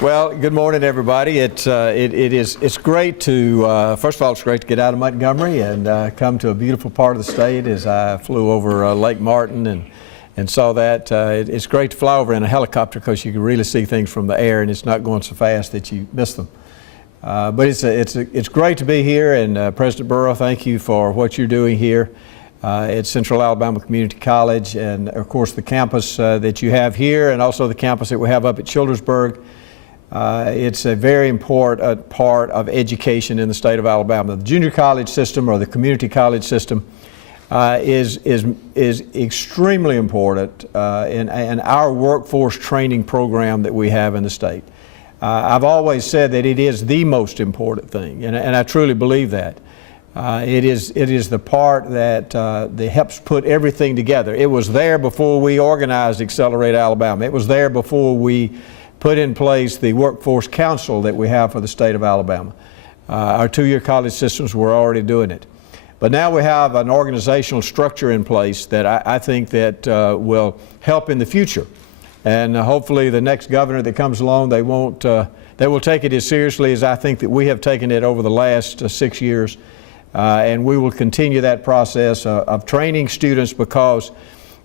Well, good morning, everybody. It's great to first of all, it's great to get out of Montgomery and come to a beautiful part of the state. As I flew over Lake Martin and saw that, it's great to fly over in a helicopter because you can really see things from the air, and it's not going so fast that you miss them. But it's great to be here, and President Burrow, thank you for what you're doing here at Central Alabama Community College, and of course the campus that you have here, and also the campus that we have up at Childersburg. It's a very important part of education in the state of Alabama. The junior college system, or the community college system, is extremely important in our workforce training program that we have in the state. I've always said that it is the most important thing, and I truly believe that. It is the part that helps put everything together. It was there before we organized Accelerate Alabama. It was there before we put in place the Workforce Council that we have for the state of Alabama. Our two-year college systems were already doing it. But now we have an organizational structure in place that I think that will help in the future. And hopefully the next governor that comes along, they will take it as seriously as I think that we have taken it over the last 6 years. And we will continue that process of training students, because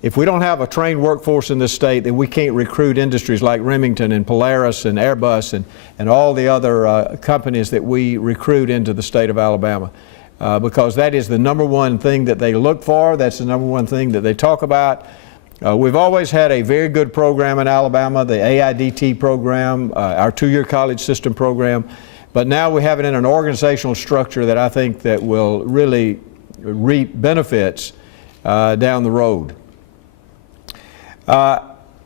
if we don't have a trained workforce in this state, then we can't recruit industries like Remington and Polaris and Airbus and all the other companies that we recruit into the state of Alabama. Because that is the number one thing that they look for. That's the number one thing that they talk about. We've always had a very good program in Alabama, the AIDT program, our two-year college system program. But now we have it in an organizational structure that I think that will really reap benefits down the road.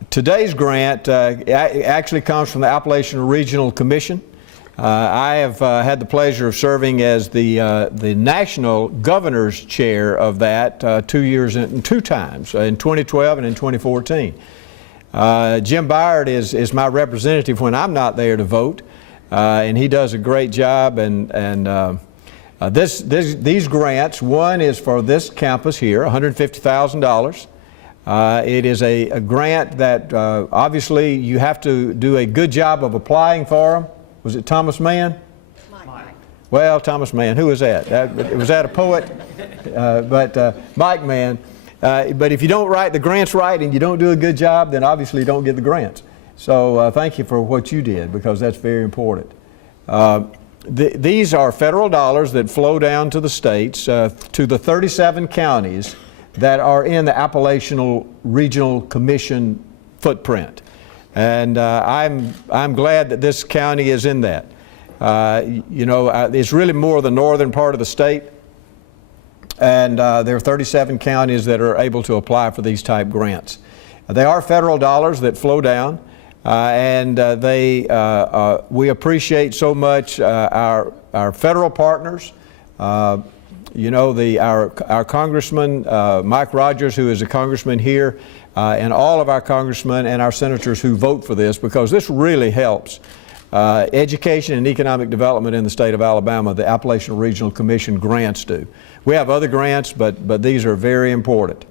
Today's grant actually comes from the Appalachian Regional Commission. I have had the pleasure of serving as the National Governor's Chair of that 2 years and 2 times, in 2012 and in 2014. Jim Byard is my representative when I'm not there to vote, and he does a great job. And these grants, one is for this campus here, $150,000. It is a grant that obviously you have to do a good job of applying for them. Was it Thomas Mann? Mike. Well, Thomas Mann, who was that? Was that a poet? Mike Mann. But if you don't write the grants right and you don't do a good job, then obviously you don't get the grants. So thank you for what you did, because that's very important. These are federal dollars that flow down to the states, to the 37 counties that are in the Appalachian Regional Commission footprint. And I'm glad that this county is in that. It's really more the northern part of the state, and there are 37 counties that are able to apply for these type grants. They are federal dollars that flow down, and we appreciate so much our federal partners. Our Congressman, Mike Rogers, who is a congressman here, and all of our congressmen and our senators who vote for this, because this really helps education and economic development in the state of Alabama. The Appalachian Regional Commission grants do. We have other grants, but these are very important.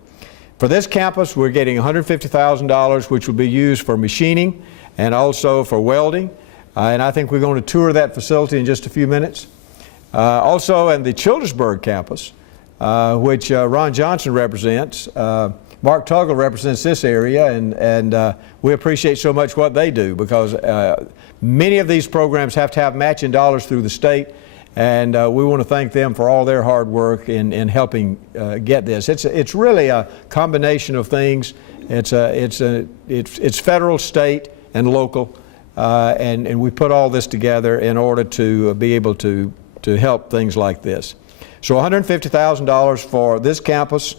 For this campus, we're getting $150,000, which will be used for machining and also for welding. And I think we're going to tour that facility in just a few minutes. Also in the Childersburg campus, which Ron Johnson represents, Mark Tuggle represents this area, and we appreciate so much what they do, because many of these programs have to have matching dollars through the state, and we want to thank them for all their hard work in helping get this. It's really a combination of things. It's federal, state, and local, and we put all this together in order to be able to help things like this. So $150,000 for this campus.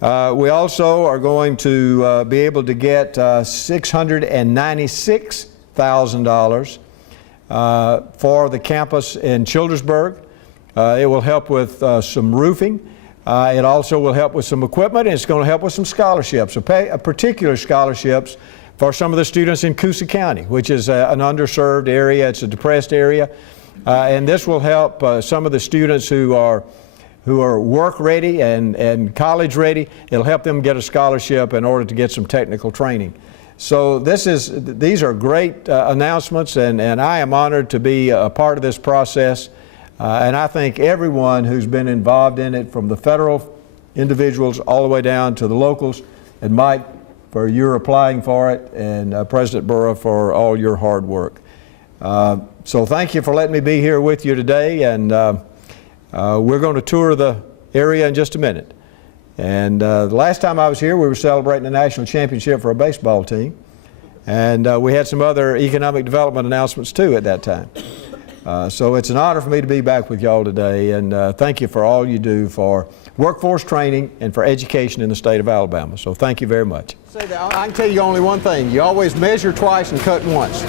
We also are going to be able to get $696,000 for the campus in Childersburg. It will help with some roofing. It also will help with some equipment, and it's going to help with some scholarships, particular scholarships for some of the students in Coosa County, which is an underserved area. It's a depressed area. And this will help some of the students who are work ready and college ready. It'll help them get a scholarship in order to get some technical training. So these are great announcements, and I am honored to be a part of this process. And I thank everyone who's been involved in it, from the federal individuals all the way down to the locals, and Mike for your applying for it, and President Burra for all your hard work. So thank you for letting me be here with you today, and we're going to tour the area in just a minute. And the last time I was here, we were celebrating a national championship for a baseball team, and we had some other economic development announcements too at that time. So it's an honor for me to be back with y'all today, and thank you for all you do for workforce training and for education in the state of Alabama. So thank you very much. Say that, I can tell you only one thing: you always measure twice and cut once.